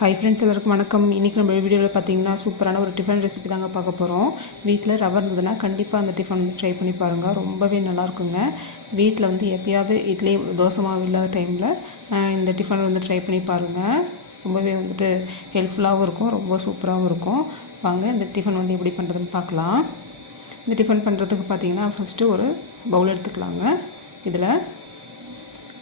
Hi friends எல்லாருக்கும் வணக்கம். இன்றைக்கி நம்ம வீடியோவில் பார்த்தீங்கன்னா சூப்பரான ஒரு டிஃபன் ரெசிபி தாங்க பார்க்க போகிறோம் வீட்டில் ரவை இருந்ததுன்னா கண்டிப்பாக அந்த டிஃபன் வந்து ட்ரை பண்ணி பாருங்கள் ரொம்பவே நல்லாயிருக்குங்க வீட்டில் வந்து எப்பயாவது இட்லி தோசை மாவு இல்லாத டைமில் இந்த டிஃபன் வந்து ட்ரை பண்ணி பாருங்கள் ரொம்பவே வந்துட்டு ஹெல்ப்ஃபுல்லாகவும் இருக்கும். ரொம்ப சூப்பராகவும் இருக்கும். வாங்க இந்த டிஃபன் வந்து எப்படி பண்ணுறதுன்னு பார்க்கலாம் இந்த டிஃபன் பண்ணுறதுக்கு பார்த்தீங்கன்னா ஃபஸ்ட்டு ஒரு பவுல் எடுத்துக்கலாங்க. இதில்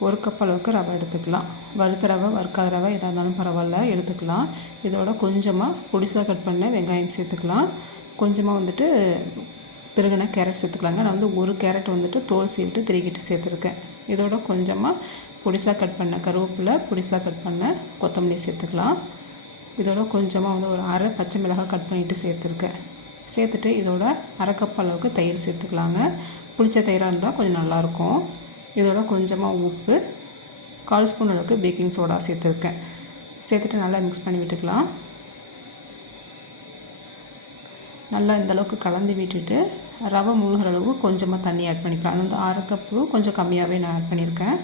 ஒரு கப் அளவுக்கு ரவை எடுத்துக்கலாம். வறுத்த ரவை வறுக்காத ரவை எதாக இருந்தாலும் பரவாயில்ல எடுத்துக்கலாம். இதோட கொஞ்சமாக பொடிசாக கட் பண்ண வெங்காயம் சேர்த்துக்கலாம். கொஞ்சமாக வந்துட்டு திருகின கேரட் சேர்த்துக்கலாங்க. நான் வந்து ஒரு கேரட் வந்துட்டு தோல் சீவிட்டு திருகிட்டு சேர்த்துருக்கேன். இதோட கொஞ்சமாக பொடிசாக கட் பண்ண கருவேப்பிலை பொடிசாக கட் பண்ண கொத்தமல்லி சேர்த்துக்கலாம். இதோட கொஞ்சமாக வந்து ஒரு அரை பச்சை மிளகாய் கட் பண்ணிவிட்டு சேர்த்துருக்கேன். சேர்த்துட்டு இதோட அரை கப் அளவுக்கு தயிர் சேர்த்துக்கலாங்க. புளிச்ச தயிராக இருந்தால் கொஞ்சம் நல்லாயிருக்கும் இதோட கொஞ்சமாக உப்பு கால் ஸ்பூன் அளவுக்கு பேக்கிங் சோடா சேர்த்துருக்கேன். சேர்த்துட்டு நல்லா மிக்ஸ் பண்ணி விட்டுக்கலாம். நல்லா இந்தளவுக்கு கலந்து விட்டுட்டு ரவை முழுகிற அளவு கொஞ்சமாக தண்ணி ஆட் பண்ணிக்கலாம். அந்த அரை கப்பு கொஞ்சம் கம்மியாகவே நான் ஆட் பண்ணியிருக்கேன்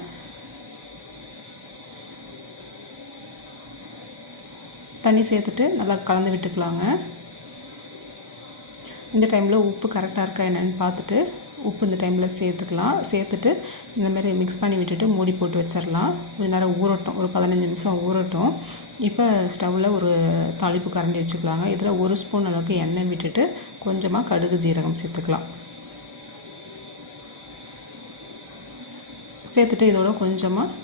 தண்ணி சேர்த்துட்டு நல்லா கலந்து விட்டுக்கலாங்க. இந்த டைமில் உப்பு கரெக்டாக இருக்கா என்னென்னு பார்த்துட்டு உப்பு இந்த டைமில் சேர்த்துக்கலாம். சேர்த்துட்டு இந்த மாதிரி மிக்ஸ் பண்ணி விட்டுட்டு மூடி போட்டு வச்சிடலாம் கொஞ்சம் நேரம் ஊறட்டும். ஒரு பதினஞ்சு நிமிஷம் ஊறட்டும். இப்போ ஸ்டவ்வில் ஒரு தாளிப்பு கரண்டி வச்சுக்கலாங்க. இதில் ஒரு ஸ்பூன் அளவுக்கு எண்ணெய் விட்டுட்டு கொஞ்சமாக கடுகு ஜீரகம் சேர்த்துக்கலாம். சேர்த்துட்டு இதோட கொஞ்சமாக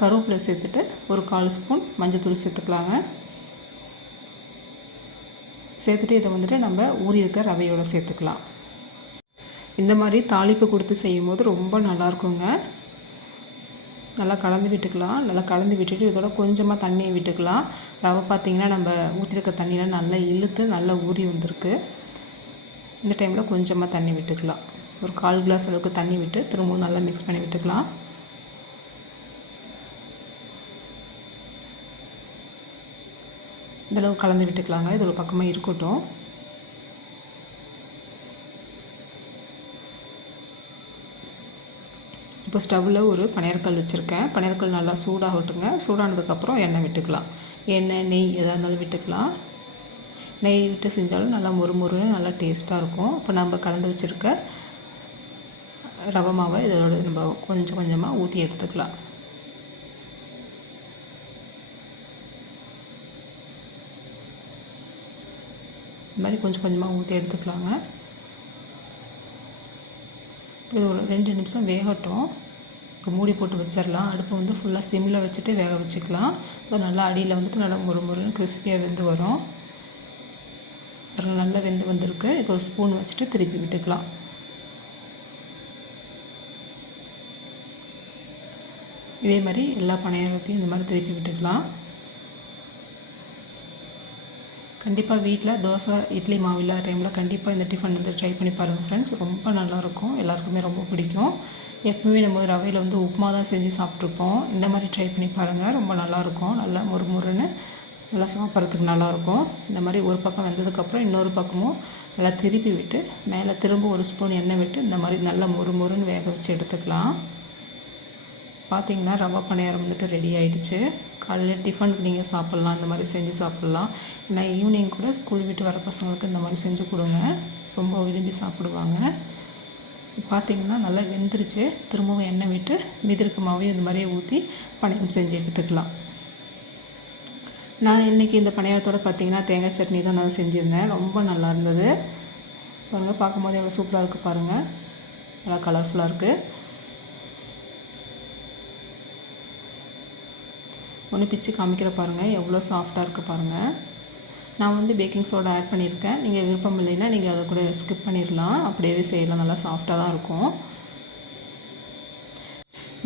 கருவேப்பிலை சேர்த்துட்டு ஒரு கால் ஸ்பூன் மஞ்சள் தூள் சேர்த்துக்கலாங்க. சேர்த்துட்டு இதை வந்துட்டு நம்ம ஊறி இருக்க ரவையோடு சேர்த்துக்கலாம். இந்த மாதிரி தாளிப்பு கொடுத்து செய்யும்போது ரொம்ப நல்லாயிருக்குங்க. நல்லா கலந்து விட்டுக்கலாம். நல்லா கலந்து விட்டுட்டு இதோட கொஞ்சமாக தண்ணியை விட்டுக்கலாம். ரவை பார்த்திங்கன்னா நம்ம ஊற்றிருக்க தண்ணியில் நல்லா இழுத்து நல்லா ஊறி வந்திருக்கு. இந்த டைமில் கொஞ்சமாக தண்ணி விட்டுக்கலாம். ஒரு கால் கிளாஸ் அளவுக்கு தண்ணி விட்டு திரும்பவும் நல்லா மிக்ஸ் பண்ணி விட்டுக்கலாம். இந்தளவு கலந்து விட்டுக்கலாங்க. இது ஒரு பக்கமாக இருக்கட்டும். இப்போ ஸ்டவ்வில் ஒரு பனையற்கல் வச்சுருக்கேன். பனையற்கல் நல்லா சூடாகட்டுங்க. சூடானதுக்கப்புறம் எண்ணெய் விட்டுக்கலாம். எண்ணெய் நெய் எதாக இருந்தாலும் விட்டுக்கலாம். நெய் விட்டு செஞ்சாலும் நல்லா மொறு மொறுன்னு நல்லா டேஸ்ட்டாக இருக்கும். இப்போ நம்ம கலந்து வச்சுருக்க ரவை மாவை இதோட நம்ம கொஞ்சம் கொஞ்சமாக ஊற்றி எடுத்துக்கலாம். இந்த மாதிரி கொஞ்சம் கொஞ்சமாக ஊற்றி எடுத்துக்கலாங்க. இது ஒரு ரெண்டு நிமிஷம் வேகட்டும். இப்போ மூடி போட்டு வச்சிடலாம் அடுப்பை வந்து ஃபுல்லாக சிம்மில் வச்சுட்டு வேக வச்சுக்கலாம். இப்போ நல்லா அடியில் வந்துட்டு நல்லா முறு முருன்னு கிறிஸ்பியாக வெந்து வரும். அப்புறம் நல்லா வெந்து வந்திருக்கு. இது ஒரு ஸ்பூன் வச்சுட்டு திருப்பி விட்டுக்கலாம். இதே மாதிரி எல்லா பணியாரத்தையும் இந்த மாதிரி திருப்பி விட்டுக்கலாம். கண்டிப்பாக வீட்டில் தோசை இட்லி மாவு இல்லாத டைமில் கண்டிப்பாக இந்த டிஃபன் வந்து ட்ரை பண்ணி பாருங்கள் ஃப்ரெண்ட்ஸ் ரொம்ப நல்லாயிருக்கும் எல்லாருக்குமே ரொம்ப பிடிக்கும். எப்பவுமே நம்ம ரவையில் வந்து உப்புமா தான் செஞ்சு சாப்பிட்ருப்போம் இந்த மாதிரி ட்ரை பண்ணி பாருங்கள் ரொம்ப நல்லாயிருக்கும் நல்லா மொறு மொறுன்னு நல்லா சாப்பிட்றதுக்கு நல்லாயிருக்கும் இந்த மாதிரி ஒரு பக்கம் வெந்ததுக்கப்புறம் இன்னொரு பக்கமும் நல்லா திருப்பி விட்டு மேலே திரும்ப ஒரு ஸ்பூன் எண்ணெய் விட்டு இந்த மாதிரி நல்லா மொறு மொறுன்னு வேக வச்சு எடுத்துக்கலாம். பார்த்தீங்கன்னா ரவா பணியாரம் வந்துட்டு ரெடி ஆகிடுச்சு காலையில் டிஃபனுக்கு நீங்கள் சாப்பிட்லாம் இந்த மாதிரி செஞ்சு சாப்பிட்லாம். ஏன்னா ஈவினிங் கூட ஸ்கூல் விட்டு வர பசங்களுக்கு இந்த மாதிரி செஞ்சு கொடுங்க. ரொம்ப விரும்பி சாப்பிடுவாங்க. பார்த்திங்கன்னா நல்லா வெந்துருச்சு. திரும்பவும் எண்ணெய் விட்டு மிதிருக்கு மாவையும் இந்த மாதிரியே ஊற்றி பணியம் செஞ்சு எடுத்துக்கலாம். நான் இன்றைக்கி இந்த பணியாரத்தோடு பார்த்திங்கன்னா தேங்காய் சட்னி தான் நான் செஞ்சுருந்தேன். ரொம்ப நல்லா இருந்தது. பாருங்கள் பார்க்கும்போது எவ்வளோ சூப்பராக இருக்குது பாருங்கள் நல்லா கலர்ஃபுல்லாக இருக்குது ஒன்று பிச்சு காமிக்கிற பாருங்கள் எவ்வளோ சாஃப்டாக இருக்குது பாருங்கள் நான் வந்து பேக்கிங் சோடா ஆட் பண்ணியிருக்கேன். நீங்கள் விருப்பம் இல்லைன்னா நீங்கள் அதை கூட ஸ்கிப் பண்ணிடலாம் அப்படியே செய்யலாம். நல்லா சாஃப்டாக தான் இருக்கும்.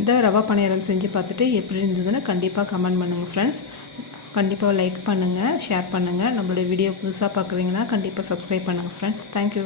இந்த ரவா பணியாரம் செஞ்சு பார்த்துட்டு எப்படி இருந்ததுன்னு கண்டிப்பாக கமெண்ட் பண்ணுங்கள் ஃப்ரெண்ட்ஸ் கண்டிப்பாக லைக் பண்ணுங்கள் ஷேர் பண்ணுங்கள் நம்மளுடைய வீடியோ புதுசாக பார்க்குறீங்கன்னா கண்டிப்பாக சப்ஸ்கிரைப் பண்ணுங்கள் ஃப்ரெண்ட்ஸ் தேங்க்யூ